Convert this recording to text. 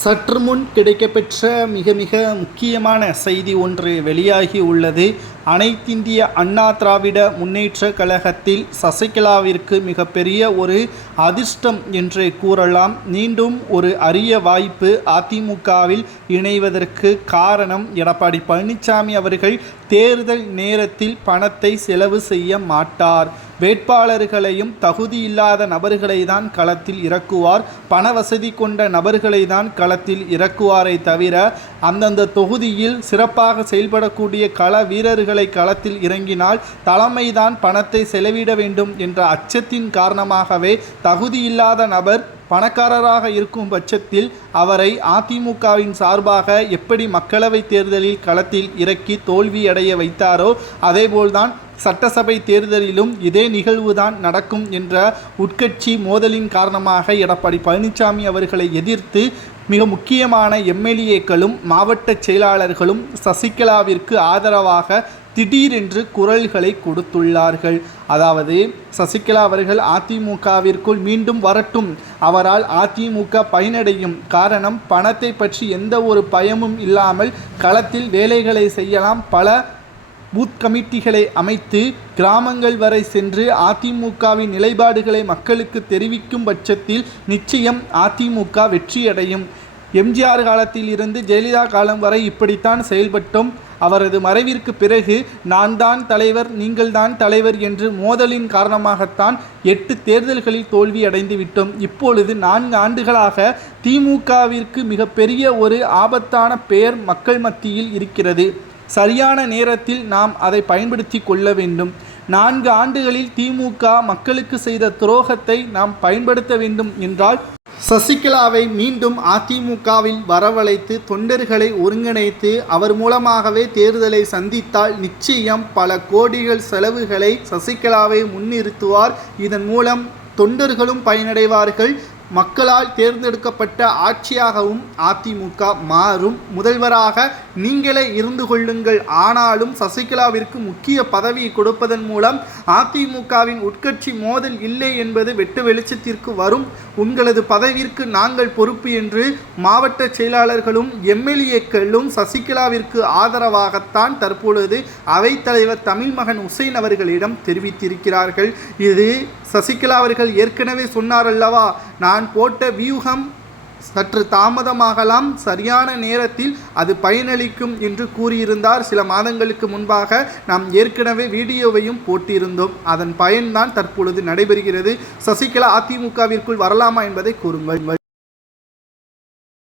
சற்று முன் கிடைக்கப்பெற்ற மிக மிக முக்கியமான செய்தி ஒன்று வெளியாகி உள்ளது. அனைத்திந்திய அண்ணா திராவிட முன்னேற்ற கழகத்தில் சசிகலாவிற்கு மிகப்பெரிய ஒரு அதிர்ஷ்டம் என்று கூறலாம். மீண்டும் ஒரு அரிய வாய்ப்பு அதிமுகவில் இணைவதற்கு காரணம் எடப்பாடி பழனிசாமி அவர்கள் தேர்தல் நேரத்தில் பணத்தை செலவு செய்ய மாட்டார். வேட்பாளர்களையும் தகுதியில்லாத நபர்களை தான் களத்தில் இறக்குவார். பண வசதி கொண்ட நபர்களை தான் களத்தில் இறக்குவாரை தவிர அந்தந்த தொகுதியில் சிறப்பாக செயல்படக்கூடிய கள வீரர்களை களத்தில் இறங்கினால் தலைமைதான் பணத்தை செலவிட வேண்டும் என்ற அச்சத்தின் காரணமாகவே தகுதியில்லாத நபர் பணக்காரராக இருக்கும் பட்சத்தில் அவரை அதிமுகவின் சார்பாக எப்படி மக்களவைத் தேர்தலில் களத்தில் இறக்கி தோல்வியடைய வைத்தாரோ அதேபோல்தான் சட்டசபை தேர்தலிலும் இதே நிகழ்வுதான் நடக்கும் என்ற உட்கட்சி மோதலின் காரணமாக எடப்பாடி பழனிசாமி அவர்களை எதிர்த்து மிக முக்கியமான எம்எல்ஏக்களும் மாவட்ட செயலாளர்களும் சசிகலாவிற்கு ஆதரவாக திடீரென்று குரல்களை கொடுத்துள்ளார்கள். அதாவது சசிகலா அவர்கள் அதிமுகவிற்குள் மீண்டும் வரட்டும். அவரால் அதிமுக பயனடையும். காரணம் பணத்தை பற்றி எந்த ஒரு பயமும் இல்லாமல் களத்தில் வேலைகளை செய்யலாம். பல பூத் கமிட்டிகளை அமைத்து கிராமங்கள் வரை சென்று அதிமுகவின் நிலைப்பாடுகளை மக்களுக்கு தெரிவிக்கும் பட்சத்தில் நிச்சயம் அதிமுக வெற்றியடையும். எம்ஜிஆர் காலத்தில் இருந்து ஜெயலலிதா காலம் வரை இப்படித்தான் செயல்பட்டோம். அவரது மறைவிற்கு பிறகு நான் தான் தலைவர் நீங்கள் தான் தலைவர் என்று மோதலின் காரணமாகத்தான் எட்டு தேர்தல்களில் தோல்வி அடைந்து விட்டோம். இப்பொழுது நான்கு ஆண்டுகளாக திமுகவிற்கு மிகப்பெரிய ஒரு ஆபத்தான பெயர் மக்கள் மத்தியில் இருக்கிறது. சரியான நேரத்தில் நாம் அதை பயன்படுத்தி கொள்ள வேண்டும். நான்கு ஆண்டுகளில் திமுக மக்களுக்கு செய்த துரோகத்தை நாம் பயன்படுத்த வேண்டும் என்றால் சசிகலாவை மீண்டும் அதிமுகவில் வரவழைத்து தொண்டர்களை ஒருங்கிணைத்து அவர் மூலமாகவே தேர்தலை சந்தித்தால் நிச்சயம் பல கோடிகள் செலவுகளை சசிகலாவை முன்னிறுத்துவார். இதன் மூலம் தொண்டர்களும் பயனடைவார்கள். மக்களால் தேர்ந்தெடுக்கப்பட்ட ஆட்சியாகவும் அதிமுக மாறும். முதல்வராக நீங்களே இருந்து கொள்ளுங்கள். ஆனாலும் சசிகலாவிற்கு முக்கிய பதவியை கொடுப்பதன் மூலம் அதிமுகவின் உட்கட்சி மோதல் இல்லை என்பது வெட்டு வெளிச்சத்திற்கு வரும். உங்களது பதவிற்கு நாங்கள் பொறுப்பு என்று மாவட்ட செயலாளர்களும் எம்எல்ஏக்களும் சசிகலாவிற்கு ஆதரவாகத்தான் தற்பொழுது அவைத்தலைவர் தமிழ்மகன் உசைன் அவர்களிடம் தெரிவித்திருக்கிறார்கள். இது சசிகலா அவர்கள் ஏற்கனவே சொன்னார் அல்லவா? நான் போட்ட வியூகம் சற்று தாமதமாகலாம் சரியான நேரத்தில் அது பயனளிக்கும் என்று கூறியிருந்தார். சில மாதங்களுக்கு முன்பாக நாம் ஏற்கனவே வீடியோவையும் போட்டிருந்தோம். அதன் பயன்தான் தற்பொழுது நடைபெறுகிறது. சசிகலா அதிமுகவிற்குள் வரலாமா என்பதை கூறுங்கள்.